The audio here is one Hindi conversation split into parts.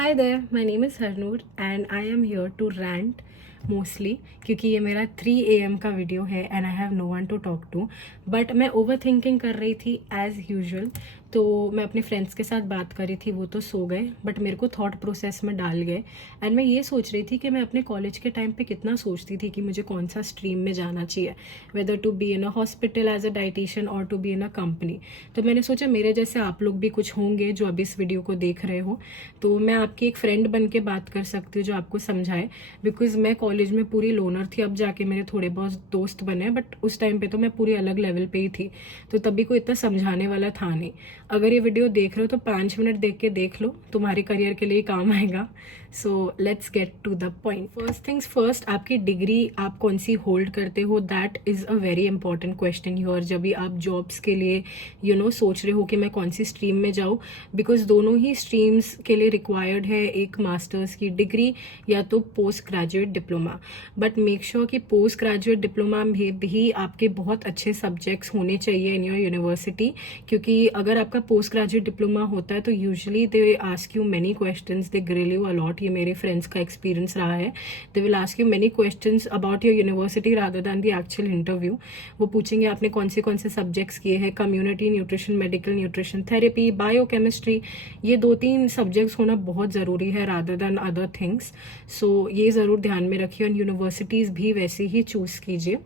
Hi there, my name is Harnoor and I am here to rant mostly क्योंकि ये मेरा 3 AM का वीडियो है and I have no one to talk to. But मैं ओवर थिंकिंग कर रही थी एज यूजुअल. तो मैं अपने फ्रेंड्स के साथ बात कर रही थी, वो तो सो गए बट मेरे को थॉट प्रोसेस में डाल गए. एंड मैं ये सोच रही थी कि मैं अपने कॉलेज के टाइम पे कितना सोचती थी कि मुझे कौन सा स्ट्रीम में जाना चाहिए, whether to be in a hospital as a dietitian और to be in a company. तो मैंने सोचा मेरे जैसे आप लोग भी कुछ होंगे जो अभी इस वीडियो को देख रहे हो, तो मैं आपकी एक फ्रेंड बन के बात कर सकती हूँ जो आपको समझाए. बिकॉज मैं कॉलेज में पूरी लोनर थी, अब जाके मेरे थोड़े बहुत दोस्त बने, बट उस टाइम पे तो मैं पूरी अलग लेवल पे ही थी. तो तभी कोई इतना समझाने वाला था नहीं. अगर ये वीडियो देख रहे हो तो 5 मिनट देख के देख लो, तुम्हारे करियर के लिए काम आएगा. So let's get to the point. First things first, आपकी डिग्री आप कौन सी होल्ड करते हो, that is a very important question here. जब भी आप जॉब्स के लिए सोच रहे हो कि मैं कौन सी स्ट्रीम में जाऊँ, बिकॉज दोनों ही स्ट्रीम्स के लिए रिक्वायर्ड है एक मास्टर्स की डिग्री या तो post graduate diploma. But make sure कि पोस्ट ग्रेजुएट डिप्लोमा में भी आपके बहुत अच्छे सब्जेक्ट्स होने चाहिए इन योर यूनिवर्सिटी. क्योंकि अगर आपका पोस्ट ग्रेजुएट डिप्लोमा होता है तो usually they ask you many questions, they grill you a lot. ये मेरे फ्रेंड्स का एक्सपीरियंस रहा है. They will ask you many questions about your university rather than the actual interview. वो पूछेंगे आपने कौन से सब्जेक्ट्स किए हैं, community nutrition, medical nutrition, therapy, biochemistry. ये 2-3 सब्जेक्ट्स होना बहुत ज़रूरी है रादर दैन अदर थिंग्स. सो ये ज़रूर ध्यान में रखिए और यूनिवर्सिटीज़ भी वैसे ही चूज़ कीजिए.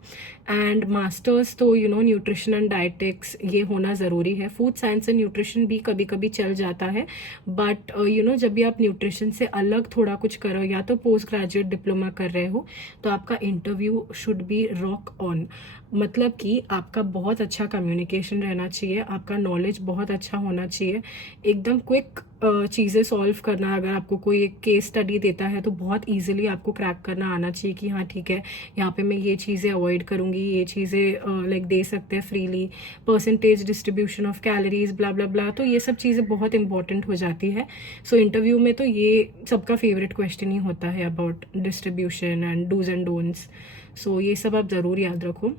एंड मास्टर्स तो न्यूट्रिशन एंड डाइटिक्स ये होना ज़रूरी है. फूड साइंस एंड न्यूट्रिशन भी कभी कभी चल जाता है, बट जब भी आप न्यूट्रिशन से अलग थोड़ा कुछ करो या तो पोस्ट ग्रेजुएट डिप्लोमा कर रहे हो, तो आपका interview should be rock on. मतलब कि आपका बहुत अच्छा कम्युनिकेशन रहना चाहिए, आपका नॉलेज बहुत अच्छा होना चाहिए, एकदम क्विक चीज़ें सॉल्व करना. अगर आपको कोई एक केस स्टडी देता है तो बहुत इजीली आपको क्रैक करना आना चाहिए कि हाँ ठीक है, यहाँ पे मैं ये चीज़ें अवॉइड करूँगी, ये चीज़ें लाइक दे सकते हैं freely, percentage distribution of calories, blah blah blah. तो ये सब चीज़ें बहुत इंपॉर्टेंट हो जाती है. सो इंटरव्यू में तो ये सबका फेवरेट क्वेश्चन ही होता है about distribution and dos and don'ts. So ये सब आप ज़रूर याद रखो.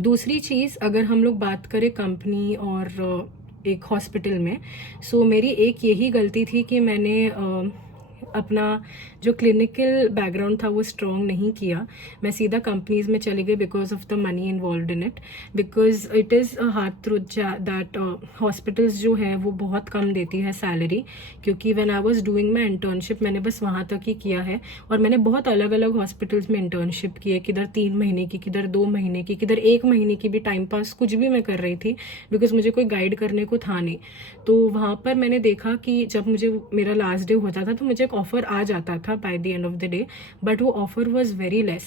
दूसरी चीज़, अगर हम लोग बात करें कंपनी और एक हॉस्पिटल में, सो मेरी एक यही गलती थी कि मैंने अपना जो क्लिनिकल बैकग्राउंड था वो स्ट्रॉन्ग नहीं किया. मैं सीधा कंपनीज में चली गई because of the money involve in it. Because it is a hard truth that hospitals जो है वो बहुत कम देती है सैलरी. क्योंकि when I was doing my internship मैंने बस वहाँ तक ही किया है, और मैंने बहुत अलग अलग हॉस्पिटल्स में इंटर्नशिप की है. किधर 3 महीने की, किधर 2 महीने की, किधर 1 महीने की भी. टाइम पास कुछ भी मैं कर रही थी बिकॉज मुझे कोई गाइड करने को था नहीं. तो वहाँ पर मैंने देखा कि जब मुझे मेरा लास्ट डे होता था तो मुझे एक ऑफर आ जाता था by the end of the day, but वो ऑफर वाज वेरी लेस.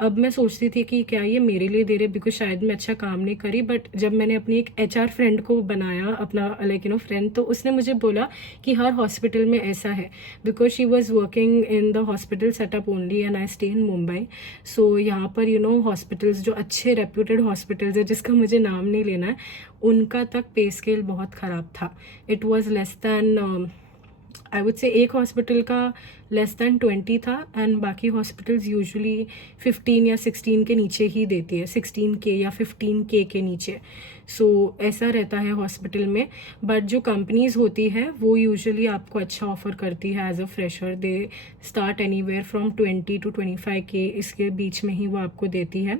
अब मैं सोचती थी कि क्या ये मेरे लिए दे रहे, बिकॉज शायद मैं अच्छा काम नहीं करी. बट जब मैंने अपनी एक HR फ्रेंड को बनाया अपना फ्रेंड, तो उसने मुझे बोला कि हर हॉस्पिटल में ऐसा है, because she was working in the hospital setup only and I stay in Mumbai. So यहाँ पर हॉस्पिटल्स जो अच्छे रेप्यूटेड हॉस्पिटल्स है, जिसका मुझे नाम नहीं लेना है, उनका तक पे स्केल बहुत ख़राब था. It was less than, I would से एक हॉस्पिटल का लेस दैन 20 था एंड बाकी हॉस्पिटल्स यूजुअली 15 या 16 के नीचे ही देती है, 16K या 15K के नीचे. सो ऐसा रहता है हॉस्पिटल में. बट जो कंपनीज होती है वो यूजुअली आपको अच्छा ऑफर करती है as a fresher. They start anywhere from 20 to 25K, इसके बीच में ही वो आपको देती है.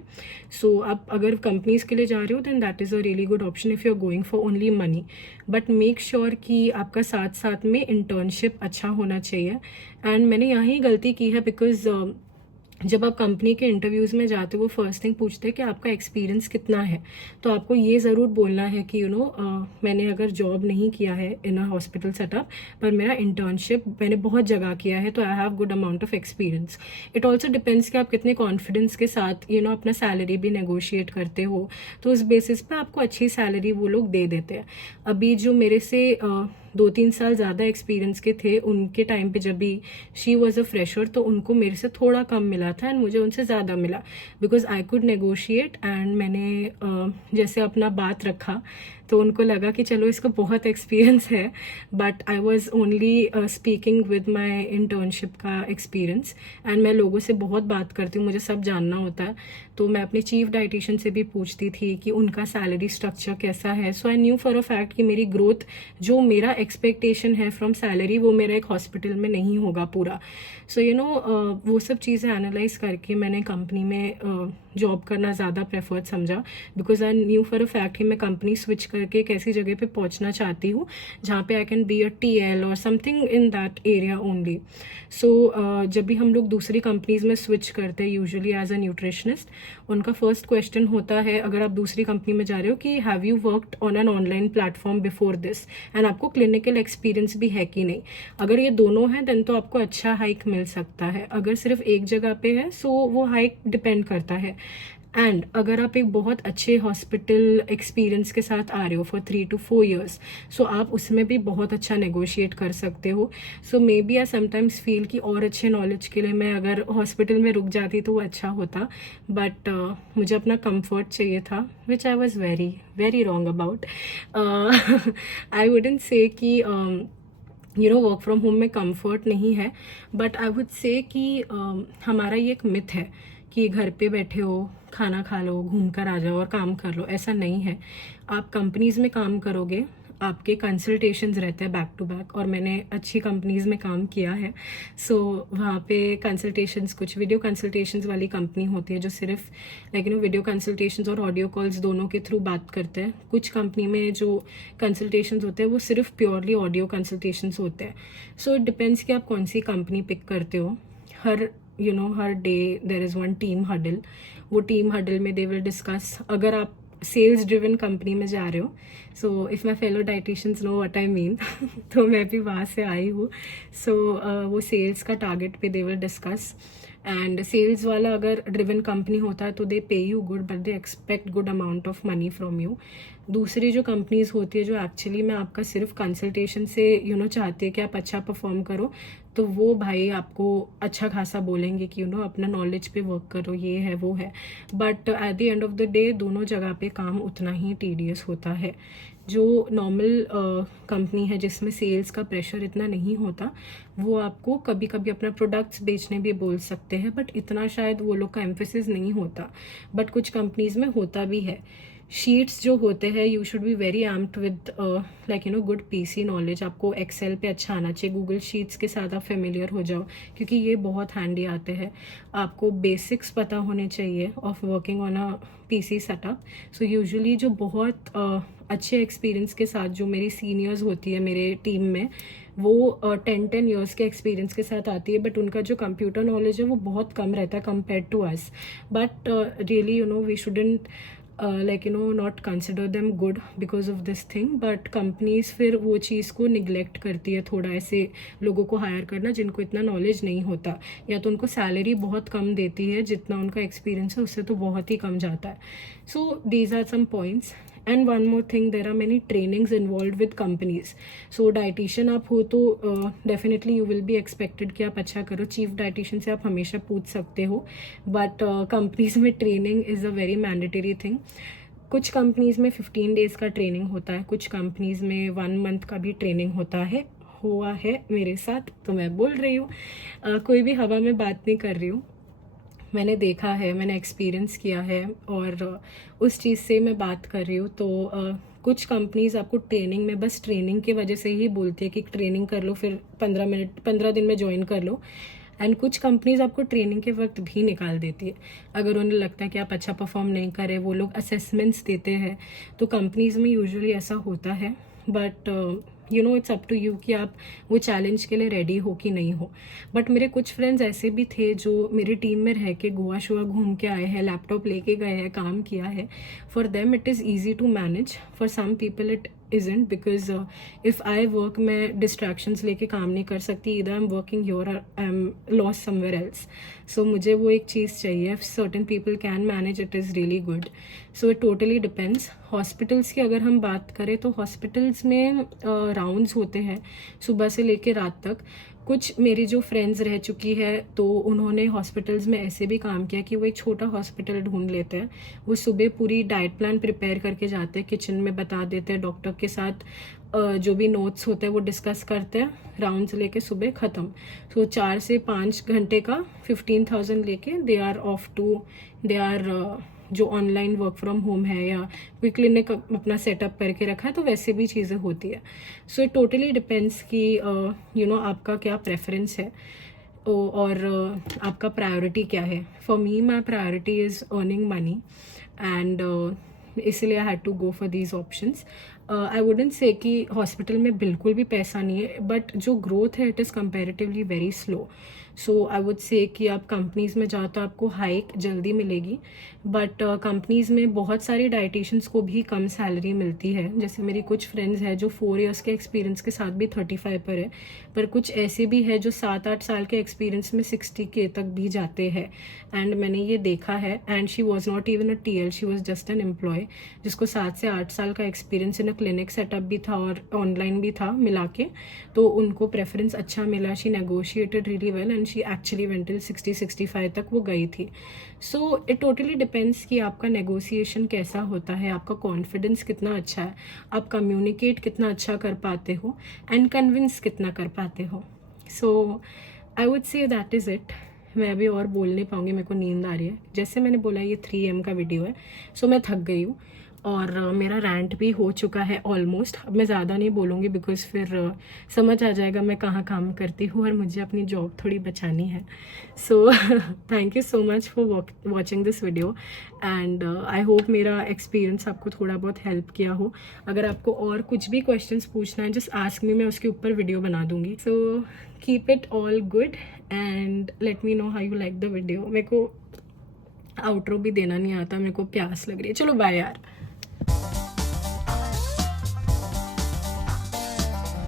सो आप अगर कंपनीज के लिए जा रहे हो then that is a really good option if you are going for only money. But make sure कि आपका साथ साथ में इंटर्नशिप अच्छा होना चाहिए. एंड मैंने यहाँ गलती की है बिकॉज जब आप कंपनी के इंटरव्यूज़ में जाते हो वो फर्स्ट थिंग पूछते हैं कि आपका एक्सपीरियंस कितना है. तो आपको ये ज़रूर बोलना है कि मैंने अगर जॉब नहीं किया है इन अ हॉस्पिटल सेटअप, पर मेरा इंटर्नशिप मैंने बहुत जगह किया है, तो I have good amount of experience. It also depends कि आप कितने कॉन्फिडेंस के साथ अपना सैलरी भी नेगोशिएट करते हो. तो उस बेसिस पे आपको अच्छी सैलरी वो लोग दे देते हैं. अभी जो मेरे से 2-3 साल ज़्यादा एक्सपीरियंस के थे, उनके टाइम पे जब भी शी वॉज अ फ्रेशर, तो उनको मेरे से थोड़ा कम मिला था एंड मुझे उनसे ज़्यादा मिला because I could negotiate. And मैंने जैसे अपना बात रखा तो उनको लगा कि चलो इसको बहुत एक्सपीरियंस है, but I was only speaking with my internship का एक्सपीरियंस। एंड मैं लोगों से बहुत बात करती हूँ, मुझे सब जानना होता है, तो मैं अपनी चीफ डाइटिशियन से भी पूछती थी कि उनका सैलरी स्ट्रक्चर कैसा है। So I knew for a fact कि मेरी ग्रोथ, जो मेरा एक्सपेक्टेशन है फ्रॉम सैलरी, वो मेरा एक हॉस्पिटल में नहीं होगा पूरा। सो यू नो वो सब चीज़ें एनालाइज करके मैंने कंपनी में जॉब करना ज़्यादा प्रेफर्ड समझा, because I knew for a fact कि मैं कंपनी स्विच करके एक ऐसी जगह पे पहुंचना चाहती हूँ जहाँ पे I can be a TL और something in that area only. So जब भी हम लोग दूसरी कंपनीज में स्विच करते हैं यूजुअली एज अ न्यूट्रिशनिस्ट, उनका फर्स्ट क्वेश्चन होता है अगर आप दूसरी कंपनी में जा रहे हो कि have you worked on an online platform before this, and आपको क्लिनिकल एक्सपीरियंस भी है कि नहीं। अगर ये दोनों हैं देन तो आपको अच्छा हाइक मिल सकता है। अगर सिर्फ एक जगह पे है सो वो हाइक डिपेंड करता है। एंड अगर आप एक बहुत अच्छे हॉस्पिटल एक्सपीरियंस के साथ आ रहे हो फॉर 3 to 4 years, सो आप उसमें भी बहुत अच्छा नेगोशिएट कर सकते हो। So maybe I sometimes feel कि और अच्छे नॉलेज के लिए मैं अगर हॉस्पिटल में रुक जाती तो वो अच्छा होता, बट मुझे अपना कंफर्ट चाहिए था, which I was very very wrong about. I wouldn't say कि you know work from home में कंफर्ट नहीं है, बट आई वुड से कि हमारा ये एक मिथ है कि घर पे बैठे हो, खाना खा लो, घूम कर आ जाओ और काम कर लो। ऐसा नहीं है। आप कंपनीज में काम करोगे, आपके कंसल्टेशंस रहते हैं बैक टू बैक, और मैंने अच्छी कंपनीज में काम किया है। सो वहाँ पे कंसल्टेशंस, कुछ वीडियो कंसल्टेशंस वाली कंपनी होती है जो सिर्फ वीडियो कंसल्टेशंस और ऑडियो कॉल्स दोनों के थ्रू बात करते हैं। कुछ कंपनी में जो कंसल्टेशंस होते हैं वो सिर्फ प्योरली ऑडियो कंसल्टेशंस होते हैं। सो इट डिपेंड्स कि आप कौन सी कंपनी पिक करते हो। हर day there is one team huddle. वो टीम हडल में दे विल डिस्कस, अगर आप सेल्स ड्रिवन कंपनी में जा रहे हो, so if my fellow dietitians know what I mean, तो मैं भी वहाँ से आई हूँ। सो वो सेल्स का टारगेट पे they will discuss, and sales वाला अगर ड्रिवन कंपनी होता है तो they pay you good, but they expect good amount of money from you. दूसरी जो कंपनीज होती है जो एक्चुअली में आपका सिर्फ कंसल्टेशन से चाहते हैं कि आप अच्छा परफॉर्म करो, तो वो भाई आपको अच्छा खासा बोलेंगे कि अपना नॉलेज पे वर्क करो, ये है वो है, but at the end of the day दोनों जगह पे काम उतना ही टीडियस होता है। जो नॉर्मल कंपनी है जिसमें सेल्स का प्रेशर इतना नहीं होता, वो आपको कभी कभी अपना प्रोडक्ट्स बेचने भी बोल सकते हैं, बट इतना शायद वो लोग का एम्फेसिस नहीं होता, बट कुछ कंपनीज में होता भी है। शीट्स जो होते हैं, you should be very armed with good PC knowledge. आपको एक्सेल पे अच्छा आना चाहिए, गूगल शीट्स के साथ आप फेमिलियर हो जाओ क्योंकि ये बहुत हैंडी आते हैं। आपको बेसिक्स पता होने चाहिए of working on a PC setup. So usually जो बहुत अच्छे एक्सपीरियंस के साथ जो मेरी सीनियर्स होती है मेरे टीम में, वो 10 years के एक्सपीरियंस के साथ आती है, बट उनका जो कंप्यूटर नॉलेज है वो बहुत कम रहता है compare to us. But really we shouldn't not consider them good because of this thing, but companies फिर वो चीज़ को निगलेक्ट करती है थोड़ा, ऐसे लोगों को हायर करना जिनको इतना नॉलेज नहीं होता, या तो उनको सैलरी बहुत कम देती है, जितना उनका एक्सपीरियंस है उससे तो बहुत ही कम जाता है। So these are some points. And one more thing, there are many trainings involve with companies. So dietitian आप हो तो definitely you will be expected कि आप अच्छा करो। चीफ डाइटिशियन से आप हमेशा पूछ सकते हो, बट कंपनीज में training is a very mandatory thing. कुछ कंपनीज में 15 days का ट्रेनिंग होता है, कुछ कंपनीज में 1 month का भी ट्रेनिंग होता है। हुआ है मेरे साथ, तो मैं बोल रही हूँ, कोई भी हवा में बात नहीं कर रही हूँ। मैंने देखा है, मैंने एक्सपीरियंस किया है, और उस चीज़ से मैं बात कर रही हूँ। तो कुछ कंपनीज आपको ट्रेनिंग में बस ट्रेनिंग की वजह से ही बोलती है कि ट्रेनिंग कर लो, फिर 15 दिन में ज्वाइन कर लो। एंड कुछ कंपनीज आपको ट्रेनिंग के वक्त भी निकाल देती है अगर उन्हें लगता है कि आप अच्छा परफॉर्म नहीं करें। वो लोग असेसमेंट्स देते हैं, तो कंपनीज में यूजुअली ऐसा होता है, but it's up to you कि आप वो चैलेंज के लिए रेडी हो कि नहीं हो। बट मेरे कुछ फ्रेंड्स ऐसे भी थे जो मेरी टीम में रह के गोवा शोवा घूम के आए हैं, लैपटॉप लेके गए हैं, काम किया है। For them it is easy to manage, for some people it isn't, because if I work मैं distractions लेके काम नहीं कर सकती, either I'm working here or I'm lost somewhere else. So मुझे वो एक चीज़ चाहिए। If certain people can manage, it is really good. So it totally depends. Hospitals की अगर हम बात करें तो हॉस्पिटल्स में राउंड्स होते हैं सुबह से लेके रात तक। कुछ मेरी जो फ्रेंड्स रह चुकी है तो उन्होंने हॉस्पिटल्स में ऐसे भी काम किया कि वो एक छोटा हॉस्पिटल ढूंढ लेते हैं, वो सुबह पूरी डाइट प्लान प्रिपेयर करके जाते हैं, किचन में बता देते हैं, डॉक्टर के साथ जो भी नोट्स होते हैं वो डिस्कस करते हैं, राउंड्स लेके सुबह ख़त्म। तो 4 से 5 घंटे का 15,000 लेके they are off to they are जो ऑनलाइन वर्क फ्रॉम होम है या कोई क्लिनिक अपना सेटअप करके रखा है तो वैसे भी चीज़ें होती है। सो इट टोटली डिपेंड्स कि आपका क्या प्रेफरेंस है और आपका प्रायोरिटी क्या है। For me my priority is earning money and इसलिए I had to go for these options. I wouldn't say कि हॉस्पिटल में बिल्कुल भी पैसा नहीं है, बट जो ग्रोथ है it is comparatively very slow. So I would से कि आप कंपनीज़ में जाओ तो आपको हाइक जल्दी मिलेगी, बट कंपनीज़ में बहुत सारी डाइटिशियंस को भी कम सैलरी मिलती है। जैसे मेरी कुछ फ्रेंड्स हैं जो 4 इयर्स के एक्सपीरियंस के साथ भी 35 पर है, पर कुछ ऐसे भी है जो 7-8 साल के एक्सपीरियंस में 60K तक भी जाते हैं। एंड मैंने ये देखा है। And she was not even a TL, she was just an employee जिसको 7 से 8 साल का experience in a clinic setup भी था और ऑनलाइन भी था मिला के, तो उनको प्रेफरेंस अच्छा मिला। She negotiated really well and she actually went till 60-65 तक वो गई थी। सो इट टोटली डिपेंड्स कि आपका नेगोशिएशन कैसा होता है, आपका कॉन्फिडेंस कितना अच्छा है, आप कम्युनिकेट कितना अच्छा कर पाते हो एंड कन्विंस कितना कर पाते हो। So I would say that is it. मैं अभी और बोल नहीं पाऊँगी, मेरे को नींद आ रही है। जैसे मैंने बोला ये 3 AM का वीडियो है, सो मैं थक गई हूँ और मेरा रैंट भी हो चुका है ऑलमोस्ट। अब मैं ज़्यादा नहीं बोलूँगी बिकॉज फिर समझ आ जाएगा मैं कहाँ काम करती हूँ और मुझे अपनी जॉब थोड़ी बचानी है। So thank you so much for watching this video and I hope मेरा एक्सपीरियंस आपको थोड़ा बहुत हेल्प किया हो। अगर आपको और कुछ भी क्वेश्चंस पूछना है जस्ट आस्क मी, मैं उसके ऊपर वीडियो बना दूँगी। So keep it all good and let me know how you like the video. मेरे को आउटरो भी देना नहीं आता, मेरे को प्यास लग रही है। चलो बाय यार।